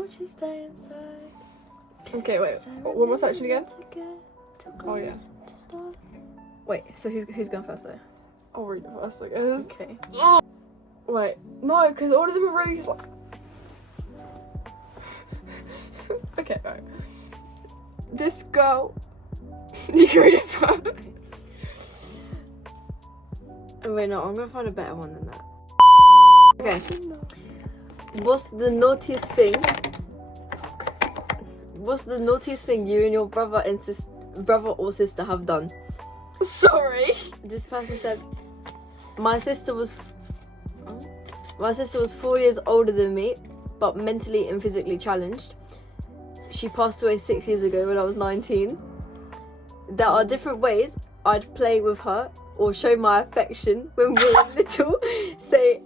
won't you stay inside? Okay, wait. What was section again? Oh yeah. Wait, so who's going first though? I'll read it first, I guess. Okay. Wait, no, because all of them are really like. Okay, right. This girl. You can read it first. Oh, wait, no, I'm gonna find a better one than that. Okay. What's the naughtiest thing? What's the naughtiest thing you and your brother or sister have done? Sorry. This person said, my sister was 4 years older than me, but mentally and physically challenged. She passed away 6 years ago when I was 19. There are different ways I'd play with her or show my affection when we were little. Say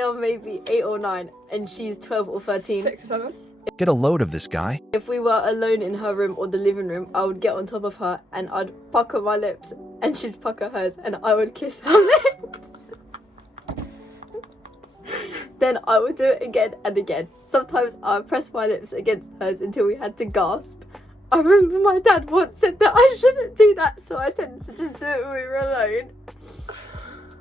I'm maybe 8 or 9 and she's 12 or 13. 6 or 7. Get a load of this guy. If we were alone in her room or the living room, I would get on top of her and I'd pucker my lips and she'd pucker hers and I would kiss her lips. Then I would do it again and again. Sometimes I would press my lips against hers until we had to gasp. I remember my dad once said that I shouldn't do that, so I tended to just do it when we were alone.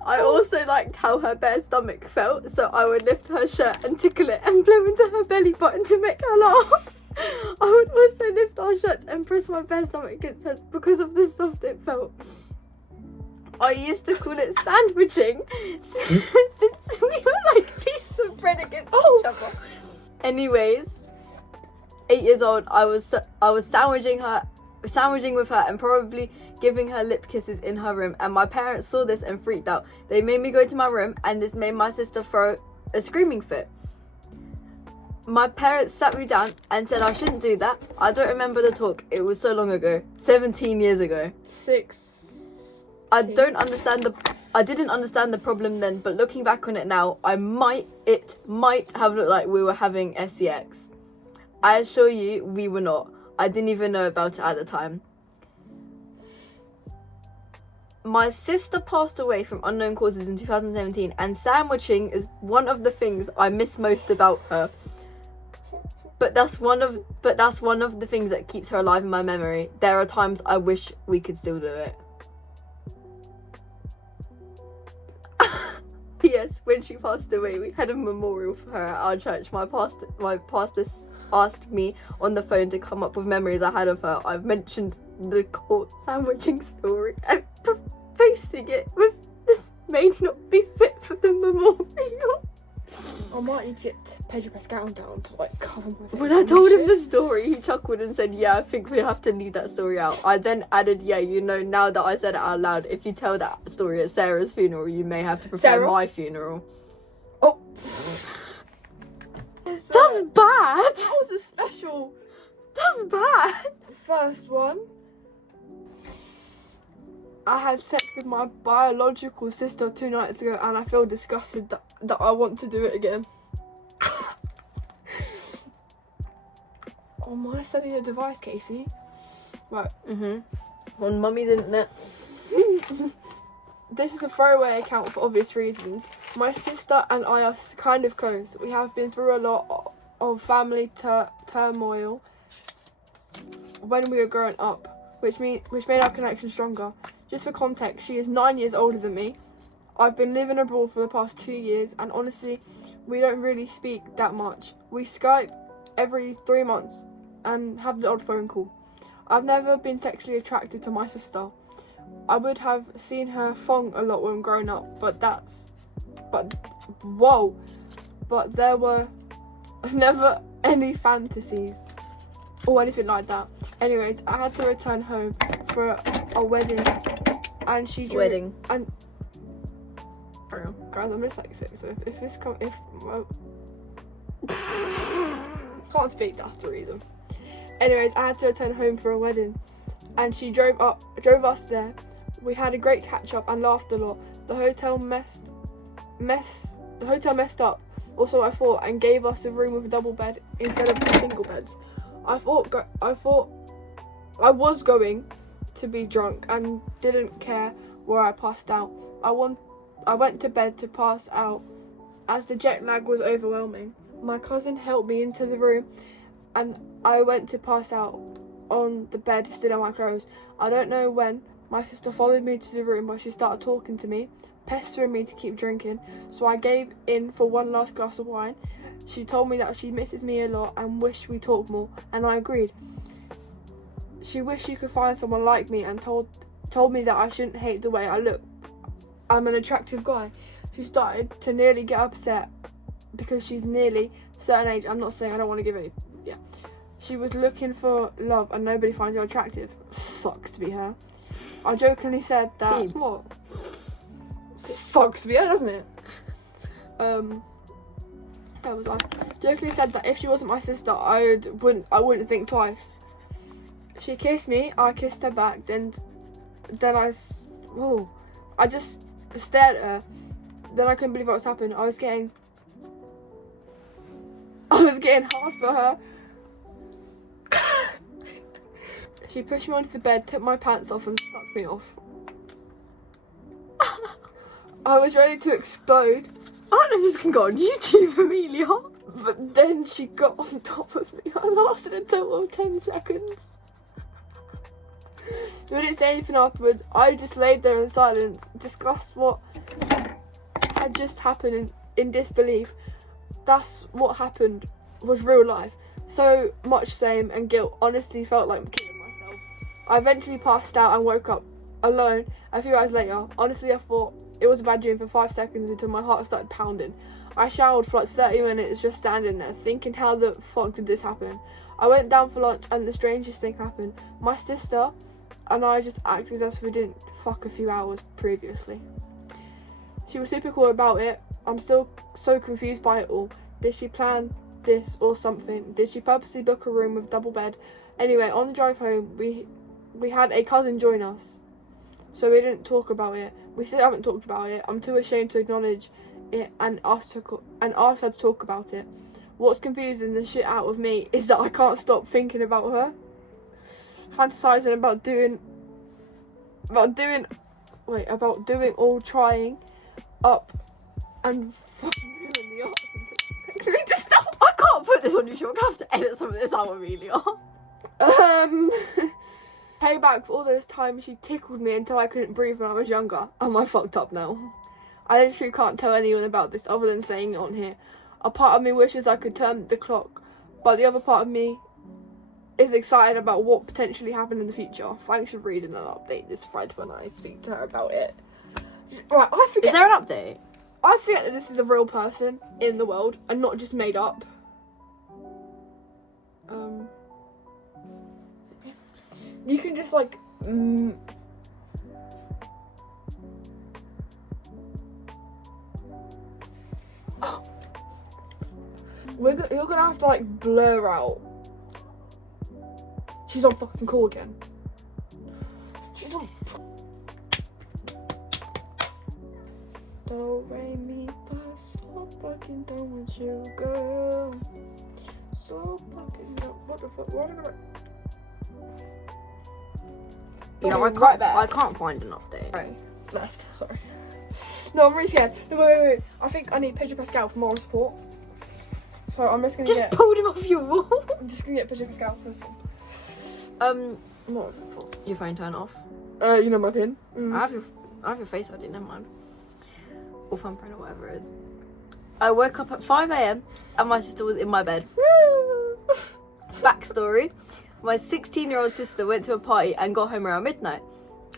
I also liked how her bare stomach felt, so I would lift her shirt and tickle it and blow into her belly button to make her laugh. I would also lift our shirts and press my bare stomach against hers because of the soft it felt. I used to call it sandwiching since we were like pieces of bread against each other. Anyways, 8 years old, I was sandwiching with her and probably giving her lip kisses in her room, and my parents saw this and freaked out. They made me go to my room and this made my sister throw a screaming fit. My parents sat me down and said I shouldn't do that. I don't remember the talk, it was so long ago, 17 years ago. 6. I didn't understand the problem then, but looking back on it now, it might have looked like we were having sex. I assure you, we were not. I didn't even know about it at the time. My sister passed away from unknown causes in 2017, and sandwiching is one of the things I miss most about her. But that's one of the things that keeps her alive in my memory. There are times I wish we could still do it. Yes, when she passed away, we had a memorial for her at our church. My pastor asked me on the phone to come up with memories I had of her. I've mentioned the court sandwiching story and facing it with this may not be fit for the memorial. I might need to get Pedro Pascal down to like cover my face. When I told him the story, he chuckled and said, yeah, I think we have to leave that story out. I then added, yeah, you know, now that I said it out loud, if you tell that story at Sarah's funeral, you may have to prepare my funeral. Oh. That's bad. That was a special. That's bad. First one. I had sex with my biological sister 2 nights ago and I feel disgusted that I want to do it again. Oh, am I sending a device, Casey? Right. On mummy's internet. This is a throwaway account for obvious reasons. My sister and I are kind of close. We have been through a lot of family turmoil when we were growing up, which made our connection stronger. Just for context, she is 9 years older than me. I've been living abroad for the past 2 years, and honestly, we don't really speak that much. We Skype every 3 months and have the odd phone call. I've never been sexually attracted to my sister. I would have seen her thong a lot when growing up, but there were never any fantasies or anything like that. Anyways, I had to return home for a wedding, and she drew, Wedding. And guys, I'm dyslexic, so if this can't speak, that's the reason. Anyways, I had to return home for a wedding, and she drove us there. We had a great catch up and laughed a lot. The hotel messed up, also I thought, and gave us a room with a double bed instead of single beds. I was going to be drunk and didn't care where I passed out. I went to bed to pass out as the jet lag was overwhelming. My cousin helped me into the room and I went to pass out on the bed still in my clothes. I don't know when my sister followed me to the room, but she started talking to me, pestering me to keep drinking, so I gave in for one last glass of wine. She told me that she misses me a lot and wished we talked more, and I agreed. She wished she could find someone like me and told me that I shouldn't hate the way I look. I'm an attractive guy. She started to nearly get upset because she's nearly a certain age. I'm not saying I don't want to give any. Yeah. She was looking for love and nobody finds her attractive. Sucks to be her. I jokingly said that. Babe. What? Sucks to be her, doesn't it? That was I. Jokingly said that if she wasn't my sister, I wouldn't think twice. She kissed me. I kissed her back. Then I just stared at her. Then I couldn't believe what was happening. I was getting hard for her. She pushed me onto the bed, took my pants off and sucked me off. I was ready to explode. I don't know if this can go on YouTube, Amelia. But then she got on top of me. I lasted a total of 10 seconds. We didn't say anything afterwards. I just laid there in silence, discussed what had just happened in disbelief. That's what happened was real life. So much shame and guilt. Honestly felt like killing myself. I eventually passed out and woke up alone a few hours later. Honestly, I thought it was a bad dream for 5 seconds until my heart started pounding. I showered for like 30 minutes just standing there thinking, how the fuck did this happen? I went down for lunch and the strangest thing happened. My sister and I just acted as if we didn't fuck a few hours previously. She was super cool about it. I'm still so confused by it all. Did she plan this or something? Did she purposely book a room with double bed? Anyway, on the drive home, we had a cousin join us, so we didn't talk about it. We still haven't talked about it. I'm too ashamed to acknowledge it and ask her to talk about it. What's confusing the shit out of me is that I can't stop thinking about her, fantasizing about doing all trying up and fucking the options. You need to stop. I can't put this on YouTube. I'm gonna have to edit some of this out, Amelia. Payback for all those times she tickled me until I couldn't breathe when I was younger. Am I fucked up now? I literally can't tell anyone about this other than saying it on here. A part of me wishes I could turn the clock, but the other part of me is excited about what potentially happened in the future. Thanks for reading and update this thread when I speak to her about it. Right, I forget. Is there an update? I forget that this is a real person in the world and not just made up. You can just like you're gonna have to like blur out. She's on fucking call again. She's on. Do re mi fa so fucking done with you, girl. So fucking done. What the fuck? What am I? Yeah, Oh, I right back. I can't find an update. Right, left. Sorry. No, I'm really scared. No, wait. I think I need Pedro Pascal for moral support. So I'm just gonna Just get. pulled him off your wall. I'm just gonna get Pedro Pascal first. What? Your phone turned off. You know my pin. I have your face ID. Never mind. Or thumbprint or whatever it is. I woke up at 5 a.m. and my sister was in my bed. Backstory. My 16-year-old sister went to a party and got home around midnight.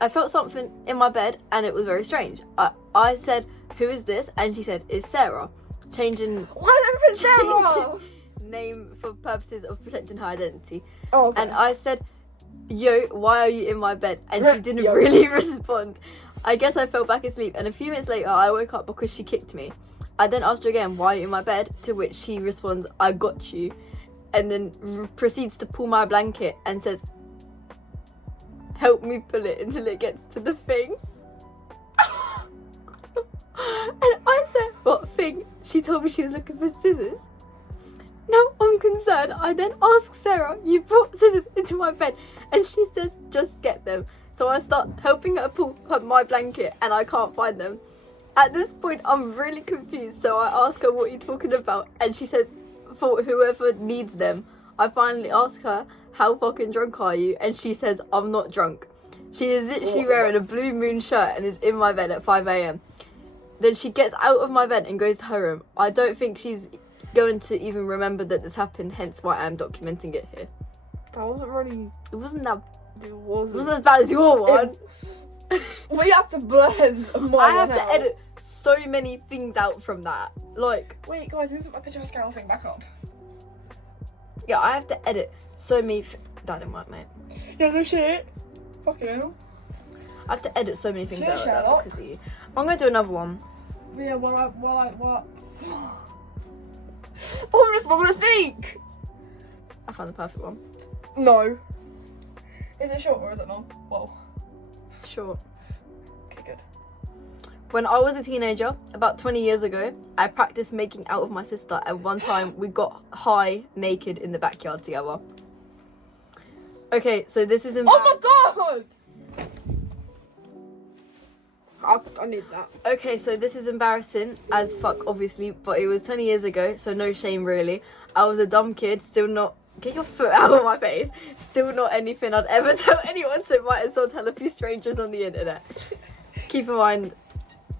I felt something in my bed and it was very strange. I said, "Who is this?" And she said, "It's Sarah." Changing Sarah? name for purposes of protecting her identity. Oh, okay. And I said, "Yo, why are you in my bed?" And she didn't Yo. really respond. I guess I fell back asleep, and a few minutes later I woke up because she kicked me. I then asked her again, "Why are you in my bed?" To which she responds, "I got you," and then proceeds to pull my blanket and says, "Help me pull it until it gets to the thing." And I said, "What thing?" She told me she was looking for scissors. Now I'm concerned. I then ask Sarah, "You brought scissors into my bed?" And she says, "Just get them." So I start helping her pull up my blanket and I can't find them. At this point, I'm really confused, so I ask her, what are you talking about? And she says, for whoever needs them. I finally ask her, how fucking drunk are you? And she says, I'm not drunk. She is literally wearing a Blue Moon shirt and is in my bed at 5 a.m. Then she gets out of my bed and goes to her room. I don't think she's going to even remember that this happened, hence why I'm documenting it here. That wasn't really... It wasn't that... It wasn't. It wasn't as bad as your one. We have to blend my I have one to out. edit so many things out from that. Like, Wait, guys, let me put my picture scale thing back up. yeah, I have to edit so many... That didn't work, mate. Yeah, no shit. Fucking hell. I have to edit so many things Cheers, out like that Sherlock. because of you. I'm going to do another one. Yeah, what? Oh, I'm just not gonna speak! I found the perfect one. No. Is it short or is it long? Whoa. Sure. Okay, good. When I was a teenager, about 20 years ago, I practiced making out with my sister, and one time we got high naked in the backyard together. Okay, so this is Oh my god! I need that. Okay, so this is embarrassing as fuck, obviously, but it was 20 years ago, so no shame really. I was a dumb kid, still not... Get your foot out of my face. Still not anything I'd ever tell anyone, so might as well tell a few strangers on the internet. Keep in mind,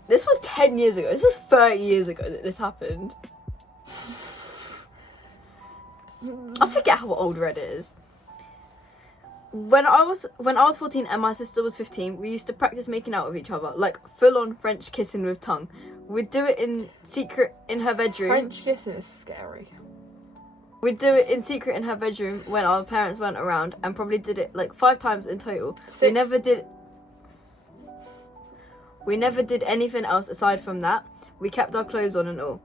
this was 10 years ago. This was 30 years ago that this happened. I forget how old Reddit is. When I was 14 and my sister was 15, we used to practice making out with each other, like full-on French kissing with tongue. We'd do it in secret in her bedroom. French kissing is scary. We'd do it in secret in her bedroom when our parents weren't around, and probably did it like 5 times in total. 6. We never did anything else aside from that. We kept our clothes on and all.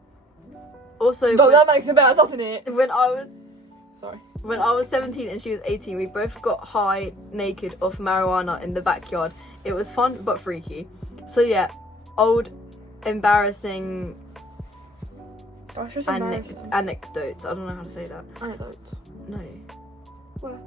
Also, No, that makes it better, doesn't it? when I Sorry. was 17 and she was 18, we both got high naked off marijuana in the backyard. It was fun but freaky. So yeah, old, embarrassing That's just embarrassing. anecdotes. I don't know how to say that. Anecdotes. No. Where?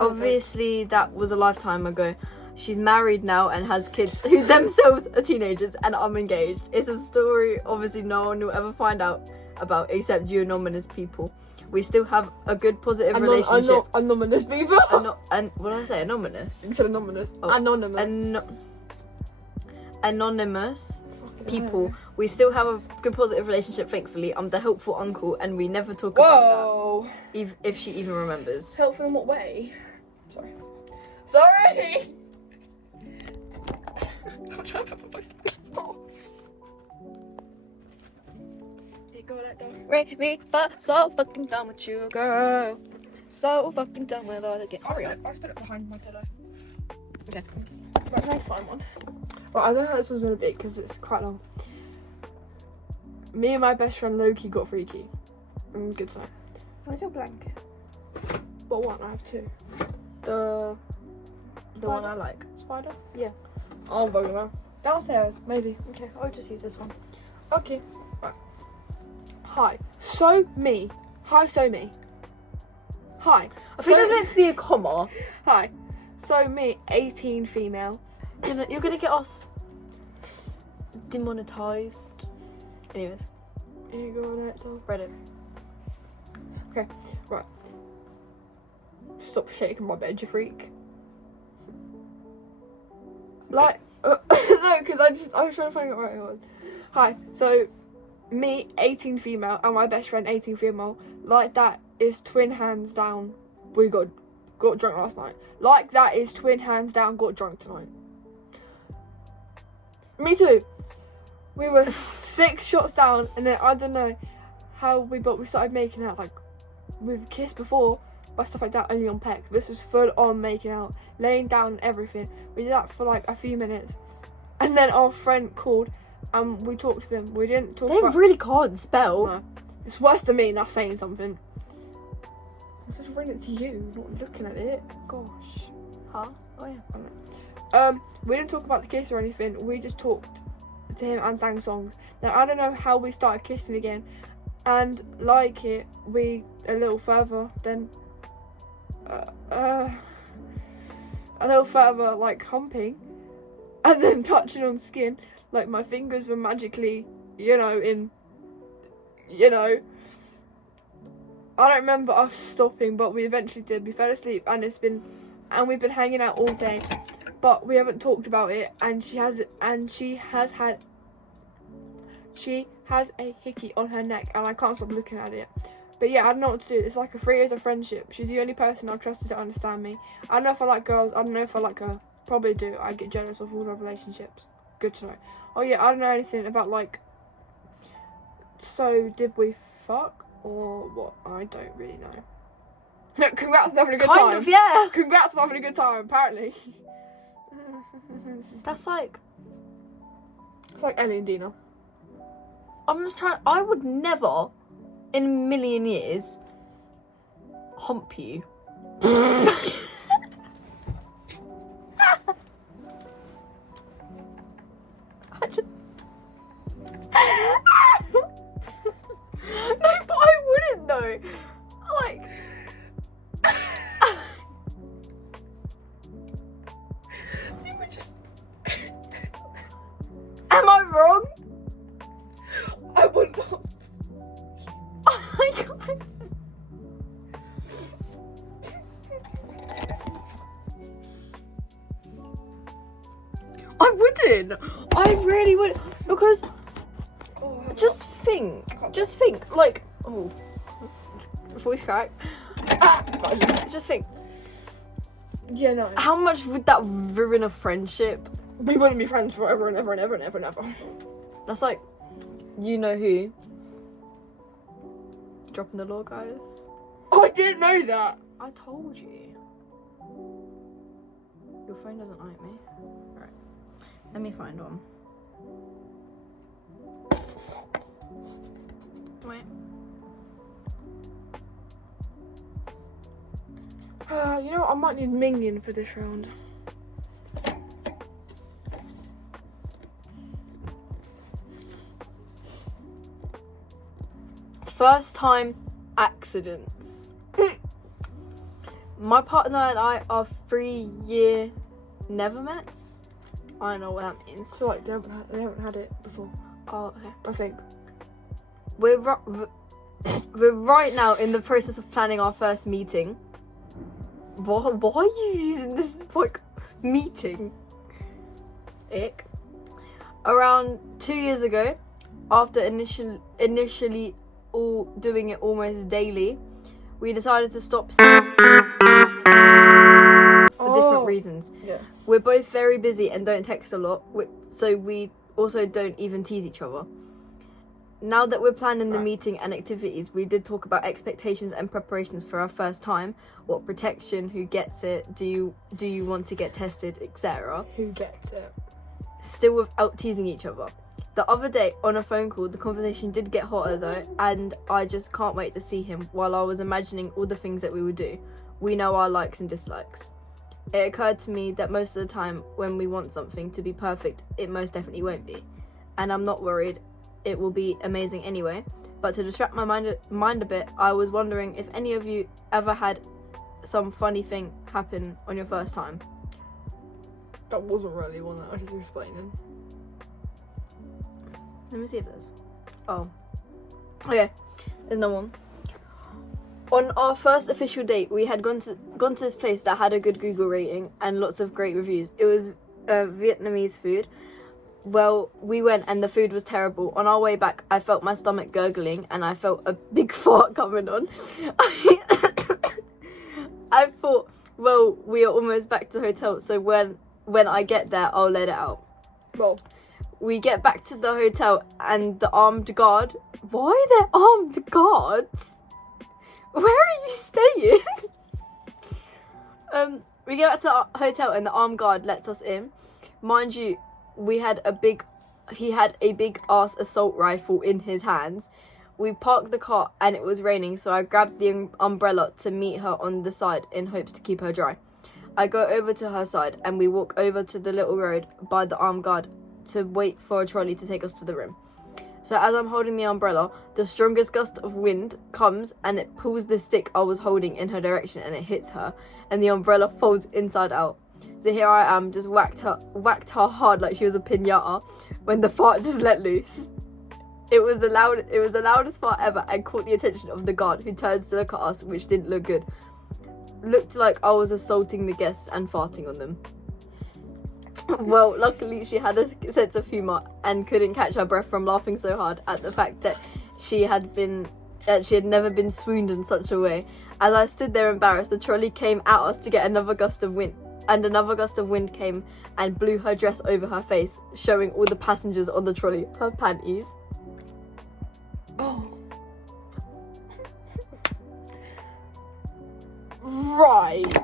Obviously, that was a lifetime ago. She's married now and has kids who themselves are teenagers, and I'm engaged. It's a story obviously no one will ever find out about except you anonymous people. We still have a good positive relationship. Anonymous people. And what did I say? Anonymous? Instead of anonymous. Oh, Anonymous. Anonymous Fucking people. hell. We still have a good positive relationship, thankfully. I'm the helpful uncle and we never talk about Whoa. that. If she even remembers. Helpful in what way? Sorry. I'm trying to put my voice. Oh. You go like that. Rate me for so fucking done with you, girl. So fucking done with all the games. I'll put it behind my pillow. Okay. Right, can I find one? Right, I don't know how this one's gonna be because it's quite long. Me and my best friend Loki got freaky. Good to know. Where's your blanket? What one? I have 2. The Spider? one I like. Spider? Yeah. Oh, bugger now. Downstairs, maybe. Okay, I'll just use this one. Okay. Right. Hi. So me. Hi, so me. Hi. I think there's meant to be a comma. Hi. So me, 18 female. You're gonna get us demonetized. Anyways, You go on it, though. Reddit. Okay, right. Stop shaking my bed, you freak. Like, no, because I was trying to find it right one. Hi, so me, 18 female, and my best friend, 18 female, like that is twin hands down. We got drunk last night. Like that is twin hands down, got drunk tonight. Me too. We were 6 shots down, and then I don't know how we started making out. Like, we've kissed before, but stuff like that only on pecs. This was full on making out, laying down and everything. We did that for like a few minutes, and then our friend called, and we talked to them. We didn't talk. They about... really can't spell. No, it's worse than me, and that's saying something. I'm just reading it to you, not looking at it. Gosh. Huh? Oh yeah. We didn't talk about the kiss or anything. We just talked to him and sang songs. Now I don't know how we started kissing again, and like it, we a little further then. A little further, like humping. and then touching on skin. Like, my fingers were magically, I don't remember us stopping, but we eventually did. We fell asleep, and we've been hanging out all day, but we haven't talked about it. And she has a hickey on her neck, and I can't stop looking at it. But yeah, I don't know what to do. It's like a 3 years of friendship. She's the only person I've trusted to understand me. I don't know if I like girls. I don't know if I like her. Probably do. I get jealous of all our relationships. Good to know. Oh yeah, I don't know anything about, like, so did we fuck or what? I don't really know. Congrats on having a good time. Kind of, yeah. Congrats on having a good time, apparently. That's like... It's like Ellie and Dina. I would never, in a million years, hump you. No, but I wouldn't though. Like, You were just... am I wrong? I would not. Oh my god. I wouldn't. I really would, because just think, like, oh, voice crack. Just think, Yeah, no. how much would that ruin a friendship? We wouldn't be friends forever and ever and ever and ever and ever. That's like, you know who? Dropping the law, guys. Oh, I didn't know that. I told you. Your phone doesn't like me. Right. Let me find one. Wait. I might need minion for this round. First time accidents. My partner and I are 3-year never mets. I don't know what that means. So like they haven't had it before. Oh, okay. I think. We're right now in the process of planning our first meeting. Why are you using this like meeting? Ick. Around 2 years ago, after initially all doing it almost daily, we decided to stop for different reasons. Yeah. We're both very busy and don't text a lot, so we also don't even tease each other. Now that we're planning the meeting and activities, we did talk about expectations and preparations for our first time. What protection, who gets it, do you want to get tested, etc. Who gets it? Still without teasing each other. The other day, on a phone call, the conversation did get hotter though, and I just can't wait to see him while I was imagining all the things that we would do. We know our likes and dislikes. It occurred to me that most of the time when we want something to be perfect, it most definitely won't be. And I'm not worried, it will be amazing anyway. But to distract my mind a bit, I was wondering if any of you ever had some funny thing happen on your first time. That wasn't really one that I was just explaining. Let me see if there's... Oh. Okay, there's no one. On our first official date, we had gone to this place that had a good Google rating and lots of great reviews. It was Vietnamese food. Well, we went and the food was terrible. On our way back, I felt my stomach gurgling and I felt a big fart coming on. I thought, well, we are almost back to the hotel, so when I get there, I'll let it out. Well, we get back to the hotel and the armed guard... Why are there armed guards? Where are you staying? We get back to the hotel and the armed guard lets us in. Mind you, he had a big ass assault rifle in his hands. We parked the car and it was raining, so I grabbed the umbrella to meet her on the side in hopes to keep her dry. I go over to her side and we walk over to the little road by the armed guard to wait for a trolley to take us to the room. So as I'm holding the umbrella, the strongest gust of wind comes and it pulls the stick I was holding in her direction and it hits her and the umbrella folds inside out. So here I am, just whacked her hard like she was a piñata when the fart just let loose. It was the loudest fart ever and caught the attention of the guard, who turns to look at us, which didn't look good. Looked like I was assaulting the guests and farting on them. Well, luckily she had a sense of humour and couldn't catch her breath from laughing so hard at the fact that she had never been swooned in such a way. As I stood there embarrassed, the trolley came at us to get another gust of wind, and another gust of wind came and blew her dress over her face, showing all the passengers on the trolley her panties. Oh. Right.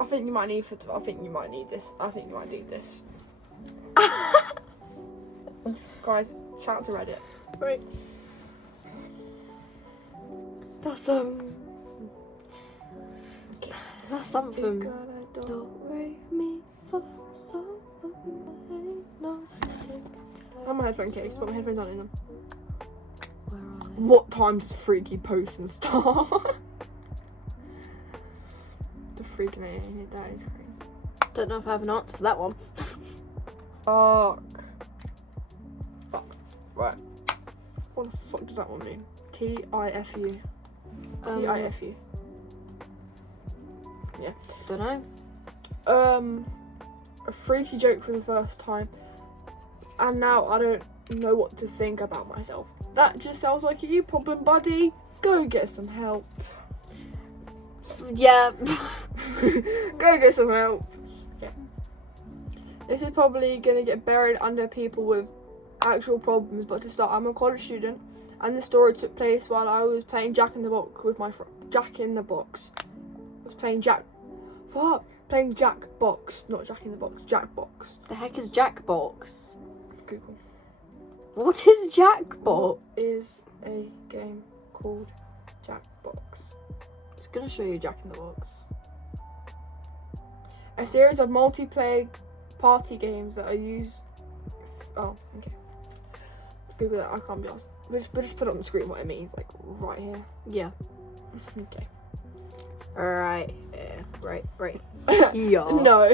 I think you might need this. I think you might need this. Guys, shout out to Reddit. Right. That's something. Do re mi fa sol no. I have my headphone case, but my headphones aren't in them. Where are they? What time does Freaky post and start? The freak man, that is crazy. Don't know if I have an answer for that one. Fuck. Right. What the fuck does that one mean? T-I-F-U. T-I-F-U. Yeah. Don't know. A freaky joke for the first time. And now I don't know what to think about myself. That just sounds like a you problem, buddy. Go get some help. Yeah. Go get some help. Yeah. This is probably gonna get buried under people with actual problems, but to start, I'm a college student, and the story took place while I was playing Jack in the Box with my friend. Jack in the Box. I was playing Jack. Fuck. Playing Jack Box, not Jack in the Box. Jack Box. The heck is Jackbox? Google. What is Jackbox? Is a game called Jackbox. It's gonna show you Jack in the Box. A series of multiplayer party games that are used. Oh, okay. Google that. I can't be asked. We'll just put it on the screen what it means, like right here. Yeah. Okay. Right. Right. Yeah. No.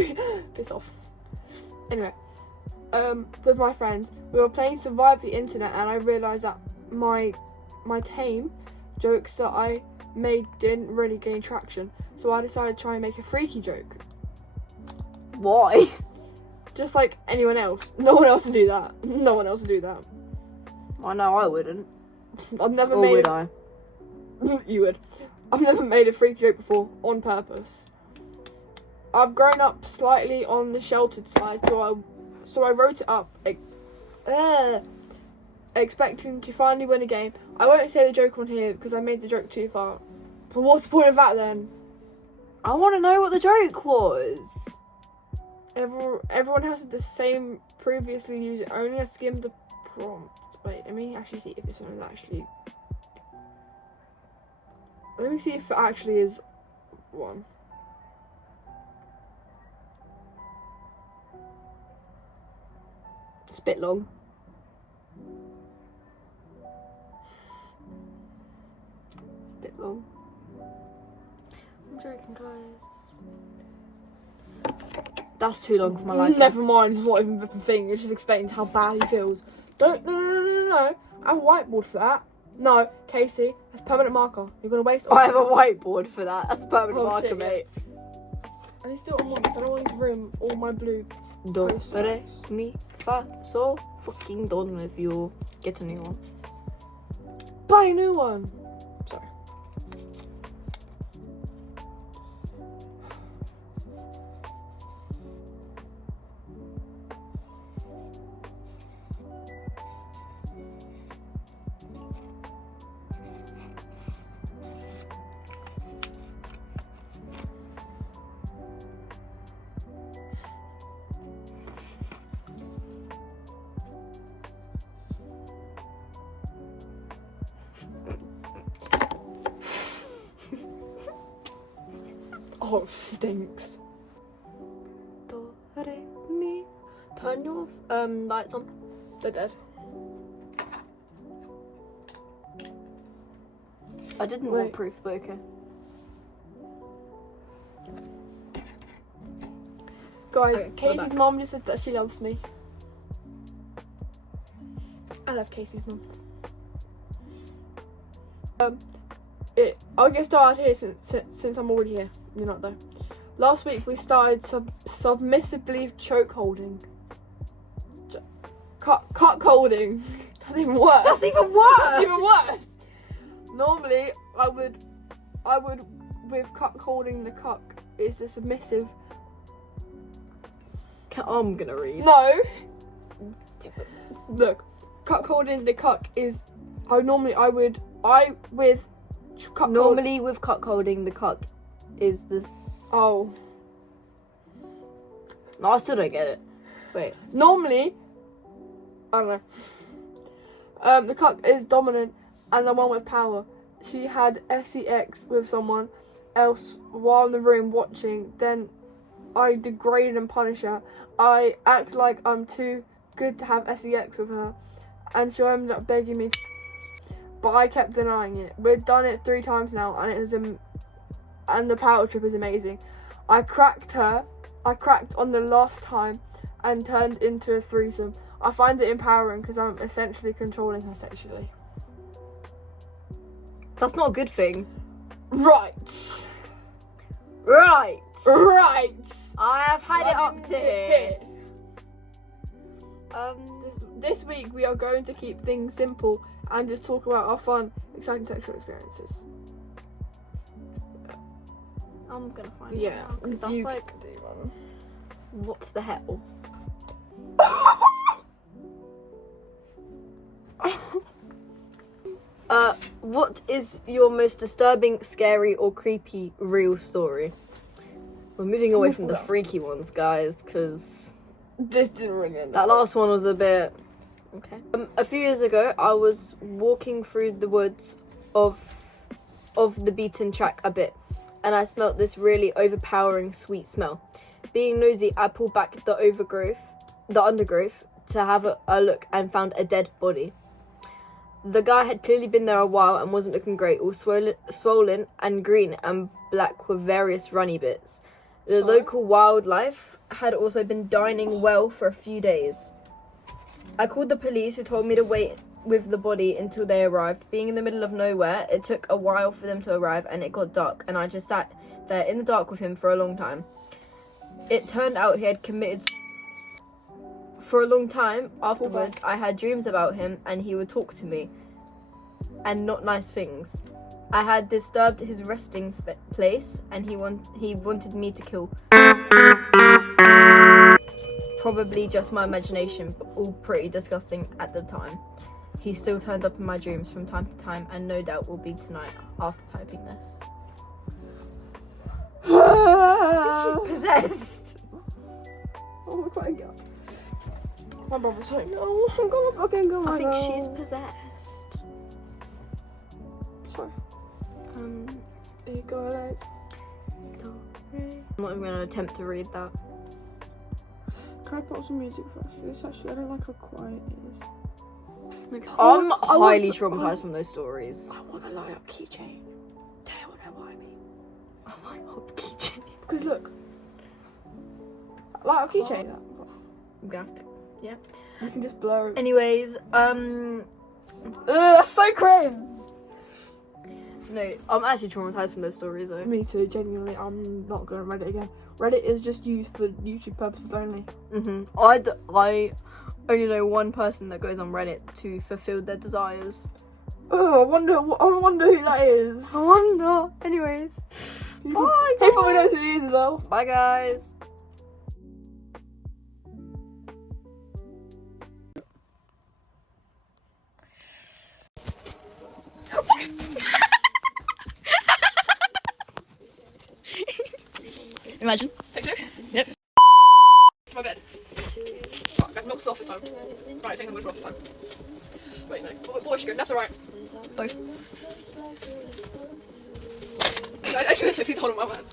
Piss off. Anyway. With my friends, we were playing Survive the Internet, and I realised that my tame jokes that I made didn't really gain traction. So I decided to try and make a freaky joke. Why? Just like anyone else. No one else would do that. No one else would do that. I know I wouldn't. I've never Or made would a... I? You would. I've never made a freaky joke before on purpose. I've grown up slightly on the sheltered side, so I wrote it up expecting to finally win a game. I won't say the joke on here because I made the joke too far. But what's the point of that then? I want to know what the joke was. Everyone has the same previously used. Only I skimmed the prompt. Wait, let me actually see if this one is actually... Let me see if it actually is one. It's a bit long. It's a bit long. I'm joking, guys. That's too long for my liking. Never mind, it's not even the thing. It's just explaining how bad he feels. No. I have a whiteboard for that. No, Casey, that's permanent marker. You're gonna waste. I have a whiteboard for that. That's a permanent marker, shit, yeah. mate. And it's still on once. I don't want to ruin all my blue. Do, re, mi, fa, so. Fucking done if you get a new one. Buy a new one. Sorry. Oh, stinks. Do, re, mi. Turn your lights on. They're dead. I didn't want proof, but okay. Guys, Okay, we're Casey's back. mum just said that she loves me. I love Casey's mum. I'll get started here since I'm already here. You're not though. Last week we started submissively choke holding. Cuck holding. That's even worse. That's even worse. That's even worse. Normally, I would with cuck holding the cuck is the submissive. I'm gonna read. No. Look, cuck holding the cuck is. Normally with cuck Normally with cuck holding, the cuck is this. Oh. No, I still don't get it. Wait. Normally, I don't know. The cuck is dominant and the one with power. She had sex with someone else while in the room watching. Then I degrade and punish her. I act like I'm too good to have sex with her, and she ended up begging me. But I kept denying it. We've done it 3 times now, and it is and the power trip is amazing. I cracked on the last time and turned into a threesome. I find it empowering because I'm essentially controlling her sexually. That's not a good thing. Right. Right. Right. I have had it up to here. This week we are going to keep things simple and just talk about our fun, exciting sexual experiences. I'm gonna find it Yeah, now, 'cause that's you like, can do one. what the hell? What is your most disturbing, scary, or creepy real story? We're moving away from the freaky ones, guys, because This didn't really end that last one was a bit... Okay. A few years ago, I was walking through the woods of the beaten track a bit, and I smelt this really overpowering sweet smell. Being nosy, I pulled back the undergrowth to have a look and found a dead body. The guy had clearly been there a while and wasn't looking great, all swollen and green and black with various runny bits. The local wildlife had also been dining well for a few days. I called the police, who told me to wait with the body until they arrived. Being in the middle of nowhere, it took a while for them to arrive, and it got dark, and I just sat there in the dark with him for a long time. It turned out he had committed... For a long time afterwards, I had dreams about him, and he would talk to me, and not nice things. I had disturbed his resting place, and he wanted me to kill. Probably just my imagination, but all pretty disgusting at the time. He still turns up in my dreams from time to time, and no doubt will be tonight after typing this. I think she's possessed. Oh my god. My brother's like, no, I'm gonna fucking go. I think she's possessed. Sorry. I'm Go not even gonna attempt to read that. Can I put on some music first? This actually, I don't like how quiet it is. I'm I highly want- traumatized from those stories. I want a light up keychain. They all know what I mean. A light up keychain. Because look, light up keychain. I'm gonna have to. Yeah. You can just blow. Anyways, That's so crazy. no, I'm actually traumatized from those stories though. Me too. Genuinely, I'm not going to Reddit again. Reddit is just used for YouTube purposes only. I only know one person that goes on Reddit to fulfill their desires. Oh, I wonder who that is. I wonder. Anyways, bye. He probably knows who he is as well. Bye, guys. Imagine. Take 2? Yep. My bed. Right, guys, milk for office home. Right, I think I'm going for office home. Wait, no. What should go? Left or right? Both. I should have said he's holding my man.